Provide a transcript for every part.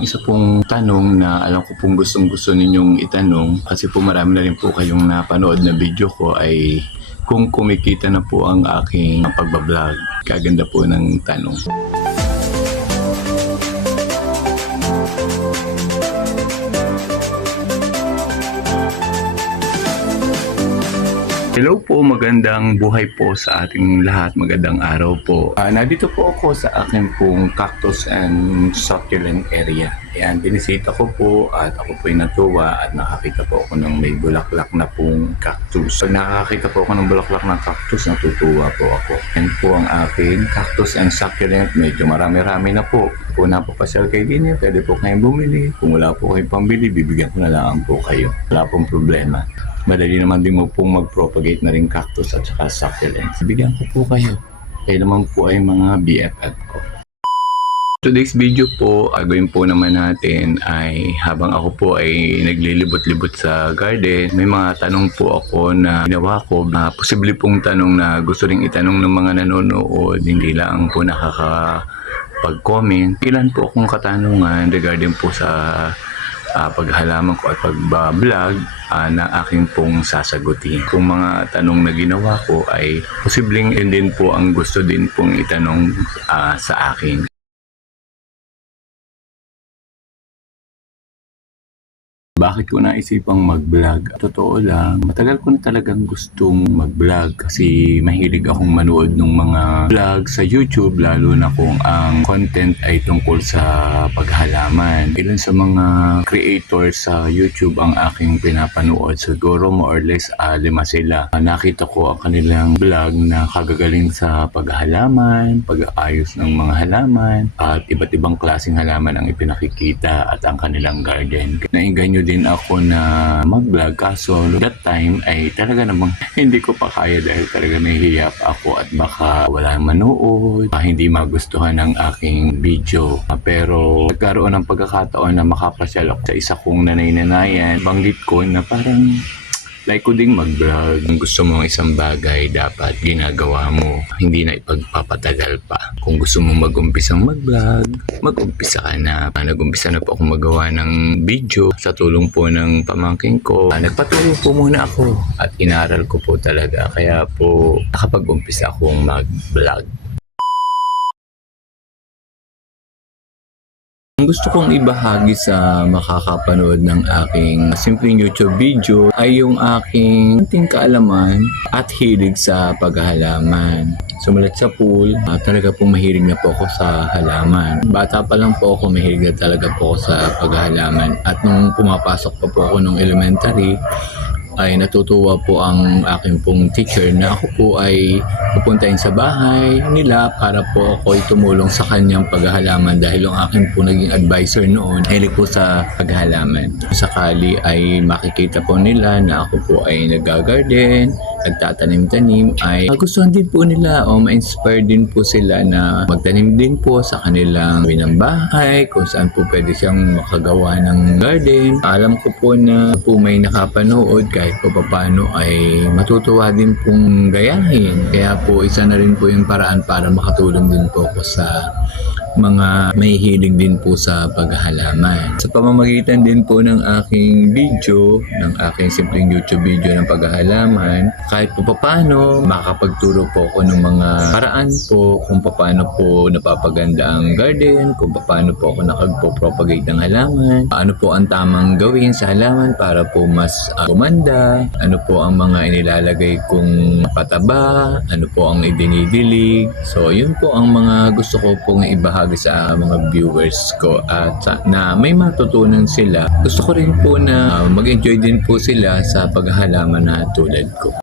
ang isa pong tanong na alam ko pong gustong gusto ninyong itanong kasi po marami na rin po kayong napanood na video ko ay kung kumikita na po ang aking pagbablog. Kaganda po ng tanong. Hello po, magandang buhay po sa ating lahat. Magandang araw po. Ah, nandito po ako sa aking pong cactus and succulent area. Ayan, binisita ko po at ako po'y natuwa at nakakita po ako ng may bulaklak na pong cactus. Pag nakakita po ako ng bulaklak ng cactus, natutuwa po ako. Yan po ang aking cactus and succulent. Medyo marami-rami na po. Kung napapasyal kayo din yan, pwede po kayong bumili. Kung wala po kayong pambili, bibigyan ko na lang po kayo. Wala pong problema madali naman din mo pong mag-propagate na rin cactus at saka succulents. Bigyan ko po kayo. Kayo naman po ay mga BFF ko. Today's video po, agawin po naman natin ay habang ako po ay naglilibot-libot sa garden, may mga tanong po ako na ginawa ko na posible pong tanong na gusto ring itanong ng mga nanonood, hindi lang po nakaka pag-comment. Ilan po akong katanungan regarding po sa ah, paghalaman ko at pag-vlog ah, na aking pong sasagutin. Kung mga tanong na ginawa ko ay posibleng yun din po ang gusto din pong itanong ah, sa akin. Bakit ko naisipang mag-vlog? Totoo lang, matagal ko na talagang gustong mag-vlog kasi mahilig akong manood ng mga vlog sa YouTube lalo na kung ang content ay tungkol sa paghalaman. Ilan sa mga creators sa YouTube ang aking pinapanood. Siguro more or less ah, lima sila. Nakita ko ang kanilang vlog na kagagaling sa paghalaman, pag-aayos ng mga halaman, at iba't ibang klaseng halaman ang ipinakikita at ang kanilang garden. Nainganyo din ako na mag-vlog kaso that time ay talaga namang hindi ko pa kaya dahil talaga nahihiya pa ako at baka wala manood, ah, hindi magustuhan ng aking video. Pero nagkaroon ng pagkakataon na makapasyal ako sa isa kong nanay-nanayan, banggit ko na parang like ko ding mag-vlog. Kung gusto mo ang isang bagay, dapat ginagawa mo. Hindi na ipagpapatagal pa. Kung gusto mo mag-umpisang mag-vlog, mag-umpisa ka na. Ah, Nag-umpisa na po ako magawa ng video sa tulong po ng pamangking ko. Ah, Nagpatuloy po muna ako at inaral ko po talaga. Kaya po nakapag-umpisa akong mag-vlog. Ang gusto kong ibahagi sa makakapanood ng aking simpleng YouTube video ay yung aking ating kaalaman at hilig sa paghahalaman. Sumulat sa pool, ah, talaga pong mahilig na po ako sa halaman. Bata pa lang po ako, mahilig na talaga po ako sa paghahalaman. At nung pumapasok pa po ako nung elementary, ay natutuwa po ang aking pong teacher na ako po ay pupuntahin sa bahay nila para po ako ay tumulong sa kanyang paghahalaman dahil ang aking po naging advisor noon hilig po sa paghahalaman. Sakali ay makikita po nila na ako po ay nag-garden, nagtatanim-tanim ay gustuhan din po nila o ma-inspire din po sila na magtanim din po sa kanilang ng bahay kung saan po pwede siyang makagawa ng garden. Alam ko po na po may nakapanood kahit po paano ay matutuwa din pong gayahin. Kaya po isa na rin po yung paraan para makatulong din po ako sa mga may hilig din po sa paghahalaman. Sa pamamagitan din po ng aking video, ng aking simpleng YouTube video ng paghahalaman, kahit po paano, makakapagturo po ako ng mga paraan po kung paano po napapaganda ang garden, kung paano po ako nakagpo-propagate ng halaman, ano po ang tamang gawin sa halaman para po mas ah, gumanda, ano po ang mga inilalagay kong pataba, ano po ang idinidilig. So, yun po ang mga gusto ko pong ibahagi sa mga viewers ko at sa- na may matutunan sila. Gusto ko rin po na ah, mag-enjoy din po sila sa paghahalaman na tulad ko.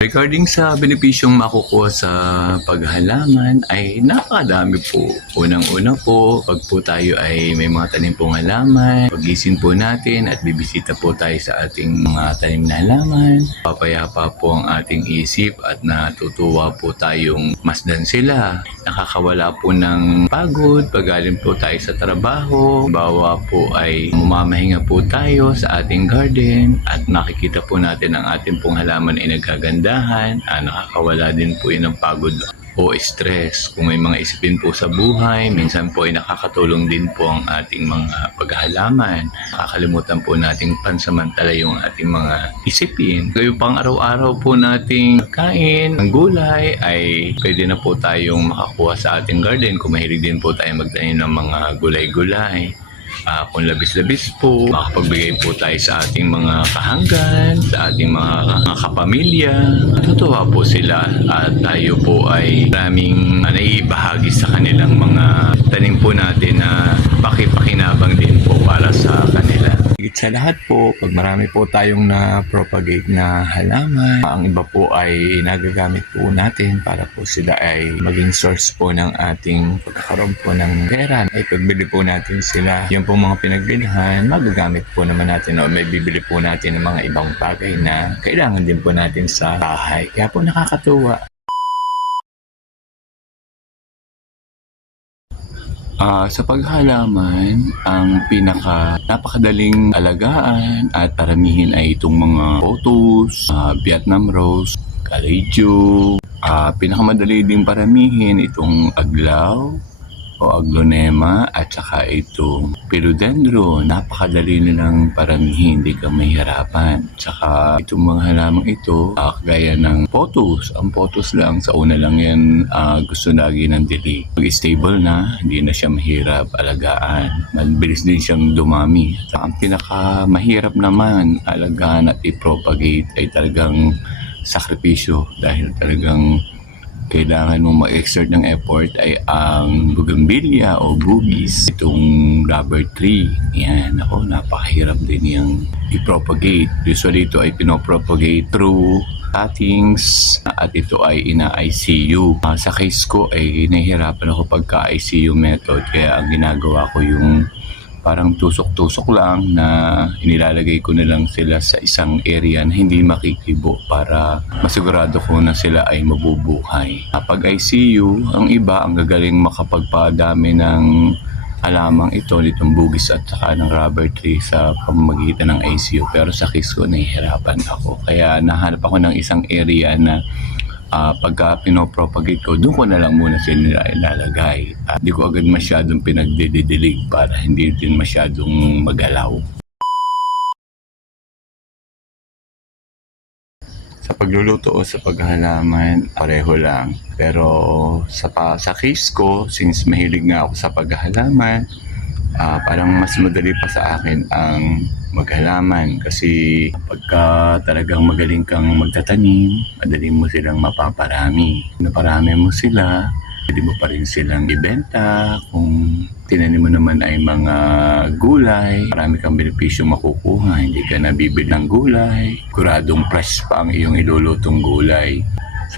Regarding sa benepisyong makukuha sa paghalaman ay napakadami po. Unang-una po, pag po tayo ay may mga tanim pong halaman, pagising po natin at bibisita po tayo sa ating mga tanim na halaman, papayapa po ang ating isip at natutuwa po tayong masdan sila. Nakakawala po ng pagod, pagaling po tayo sa trabaho, bawa po ay mumamahinga po tayo sa ating garden at nakikita po natin ang ating pong halaman ay nagkagandahan, ah, nakakawala din po yun ng pagod po stress. Kung may mga isipin po sa buhay, minsan po ay nakakatulong din po ang ating mga paghahalaman. Nakakalimutan po nating pansamantala yung ating mga isipin. Kayo pang araw-araw po nating kain ng gulay ay pwede na po tayong makakuha sa ating garden kung mahilig din po tayo magtanim ng mga gulay-gulay. Ah, kung labis-labis po, makapagbigay po tayo sa ating mga kahanggan, sa ating mga, mga kapamilya. Natutuwa po sila at tayo po ay maraming uh, naibahagi sa kanilang mga tanim po natin na pakipakinabang din po para sa kanila. Higit sa lahat po, pag marami po tayong na-propagate na halaman, ang iba po ay nagagamit po natin para po sila ay maging source po ng ating pagkakaroon po ng pera. Ay pagbili po natin sila, yung po mga pinagbilhan, magagamit po naman natin o may bibili po natin ng mga ibang bagay na kailangan din po natin sa bahay. Kaya po nakakatuwa. Ah, sa paghalaman, ang pinaka napakadaling alagaan at paramihin ay itong mga photos, ah, Vietnam rose, calijo, ah, pinakamadali din paramihin itong aglaw o aglonema at saka itong philodendron. Napakadali nilang paramihin, hindi ka mahirapan. Tsaka itong mga halamang ito, ah, kagaya ng photos. Ang photos lang, sa una lang yan ah, gusto lagi ng dilig. Pag stable na, hindi na siya mahirap alagaan. Mabilis din siyang dumami. At ang pinaka mahirap naman alagaan at i-propagate ay talagang sakripisyo dahil talagang kailangan mo ma-exert ng effort ay ang bougainvillea o bugis, itong rubber tree. Yan, ako, napakahirap din yung i-propagate. Usually ito ay pinopropagate through cuttings at ito ay ina-ICU. Ah, sa case ko ay nahihirapan ako pagka-ICU method kaya ang ginagawa ko yung parang tusok-tusok lang na inilalagay ko na lang sila sa isang area na hindi makikibo para masigurado ko na sila ay mabubuhay. Kapag ICU, ang iba ang gagaling makapagpadami ng alamang ito nitong bugis at saka ng rubber tree sa pamamagitan ng ICU pero sa case ko nahihirapan ako kaya nahanap ako ng isang area na ah, pagka pinopropagate ko, doon ko na lang muna sila ilalagay. Hindi ko agad masyadong pinagdididilig para hindi din masyadong magalaw. Sa pagluluto o sa paghahalaman, pareho lang. Pero sa, sa case ko, since mahilig nga ako sa paghahalaman, ah, parang mas madali pa sa akin ang maghalaman kasi pagka talagang magaling kang magtatanim, madali mo silang mapaparami. Naparami mo sila, pwede mo pa rin silang ibenta kung tinanim mo naman ay mga gulay, marami kang benepisyo makukuha, hindi ka nabibili ng gulay, kuradong fresh pa ang iyong ilulutong gulay.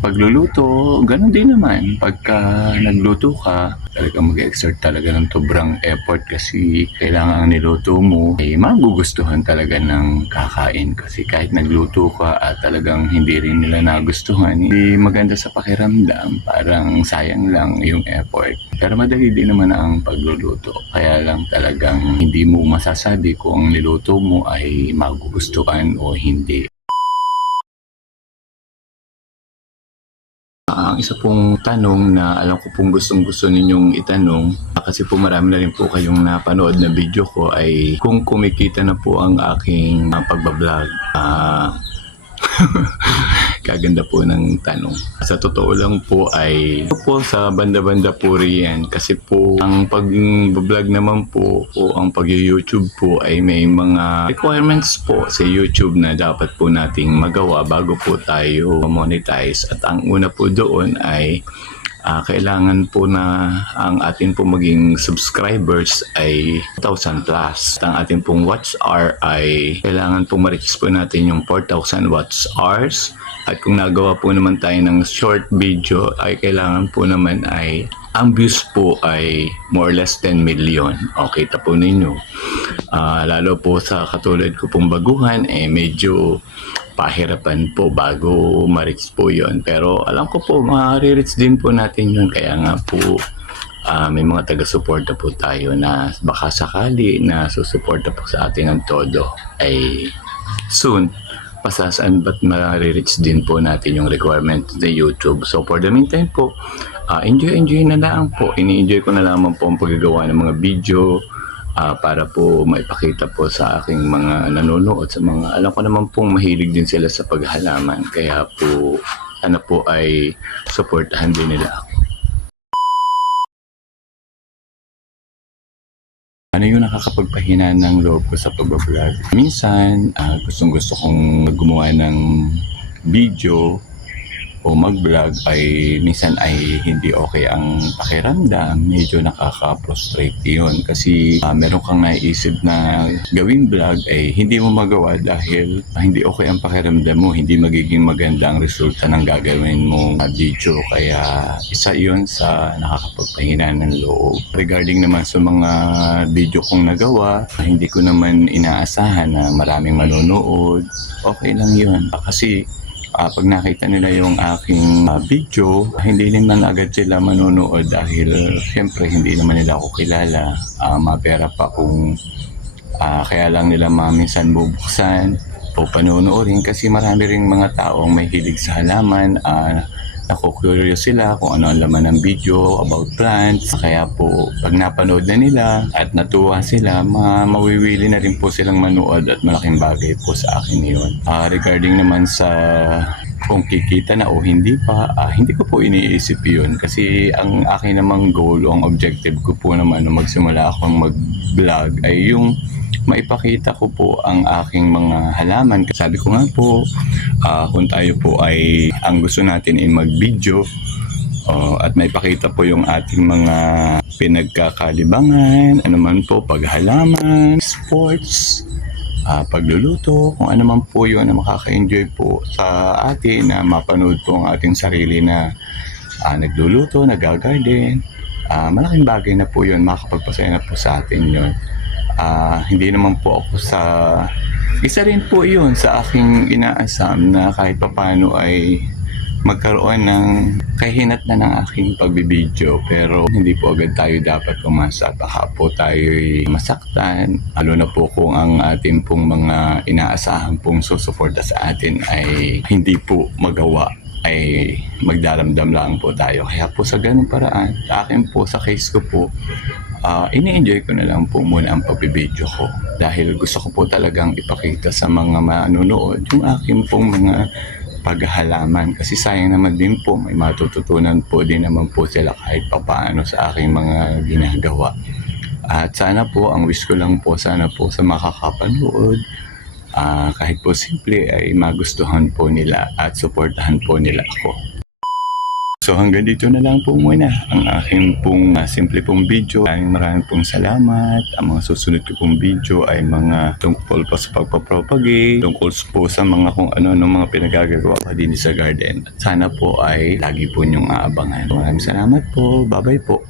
Pagluluto, ganun din naman. Pagka nagluto ka, talagang mag-exert talaga ng sobrang effort kasi kailangan ang niluto mo ay magugustuhan talaga ng kakain. Kasi kahit nagluto ka at talagang hindi rin nila nagustuhan, hindi maganda sa pakiramdam. Parang sayang lang yung effort. Pero madali din naman ang pagluluto. Kaya lang talagang hindi mo masasabi kung ang niluto mo ay magugustuhan o hindi. Ang isa pong tanong na alam ko pong gustong gusto ninyong itanong ah, kasi po marami na rin po kayong napanood na video ko ay kung kumikita na po ang aking uh, pagbablog. Ah, kaganda po ng tanong. Sa totoo lang po ay ito po sa banda-banda po riyan kasi po ang pag-vlog naman po o ang pag-YouTube po ay may mga requirements po sa YouTube na dapat po nating magawa bago po tayo monetize at ang una po doon ay ah, kailangan po na ang atin po maging subscribers ay 1,000 plus. At ang ating pong watch hour ay kailangan po ma-reach po natin yung 4,000 watch hours. At kung nagawa po naman tayo ng short video ay kailangan po naman ay ang views po ay more or less 10 million. O, kita po ninyo. Ah, lalo po sa katulad ko pong baguhan, eh medyo pahirapan po bago ma-reach po yon Pero alam ko po, ma-reach din po natin yun. Kaya nga po, ah, may mga taga-suporta po tayo na baka sakali na susuporta po sa atin ng todo ay soon pasasaan ba't ma-reach din po natin yung requirement ng YouTube. So for the meantime po, ah, enjoy enjoy na lang po. Ini-enjoy ko na lamang po ang paggagawa ng mga video ah, para po maipakita po sa aking mga nanonood sa mga alam ko naman pong mahilig din sila sa paghalaman. Kaya po sana po ay supportahan din nila ako. Ano yung nakakapagpahina ng loob ko sa pagbablog? Minsan, ah, gustong gusto kong gumawa ng video o mag-vlog ay minsan ay hindi okay ang pakiramdam. Medyo nakaka-frustrate yun kasi ah, meron kang naisip na gawing vlog ay hindi mo magawa dahil hindi okay ang pakiramdam mo. Hindi magiging maganda ang resulta ng gagawin mo video. Kaya isa yun sa nakakapagpahina ng loob. Regarding naman sa mga video kong nagawa, hindi ko naman inaasahan na maraming manonood. Okay lang yun. Kasi Ah, pag nakita nila yung aking ah, video, hindi naman agad sila manonood dahil syempre hindi naman nila ako kilala. Ah, mapera pa kung ah, kaya lang nila maminsan bubuksan o panonoodin kasi marami ring mga taong may hilig sa halaman. Ah, Naku-curious sila kung ano ang laman ng video about plants. Kaya po, pag napanood na nila at natuwa sila, ma mawiwili na rin po silang manood at malaking bagay po sa akin yun. Ah, regarding naman sa kung kikita na o hindi pa, ah, hindi ko po iniisip yun. Kasi ang akin namang goal o ang objective ko po naman nung magsimula akong mag-vlog ay yung maipakita ko po ang aking mga halaman. Sabi ko nga po, ah, kung tayo po ay ang gusto natin ay mag-video oh, at maipakita po yung ating mga pinagkakalibangan, ano man po, paghalaman, sports, ah, pagluluto, kung ano man po yun na makaka-enjoy po sa atin na mapanood po ang ating sarili na ah, nagluluto, nag-garden. Ah, malaking bagay na po yun, makakapagpasaya na po sa atin yun. Ah, hindi naman po ako sa isa rin po yun sa aking inaasam na kahit papano ay magkaroon ng kahinat na ng aking pagbibideo pero hindi po agad tayo dapat umasa. Baka po tayo masaktan. Lalo na po kung ang ating pong mga inaasahan pong susuporta sa atin ay hindi po magawa ay magdaramdam lang po tayo. Kaya po sa ganung paraan, sa akin po, sa case ko po, ah ini-enjoy ko na lang po muna ang pagbibideo ko. Dahil gusto ko po talagang ipakita sa mga manonood yung aking pong mga paghahalaman. Kasi sayang naman din po, may matututunan po din naman po sila kahit papaano sa aking mga ginagawa. At sana po, ang wish ko lang po, sana po sa makakapanood, ah, kahit po simple ay magustuhan po nila at suportahan po nila ako. So hanggang dito na lang po muna ang aking pong ah, simple pong video. Maraming maraming pong salamat. Ang mga susunod ko pong video ay mga tungkol po sa pagpapropagate, tungkol po sa mga kung ano-ano mga pinagagagawa ko din sa garden. At sana po ay lagi po niyong aabangan. Maraming salamat po. Bye-bye po.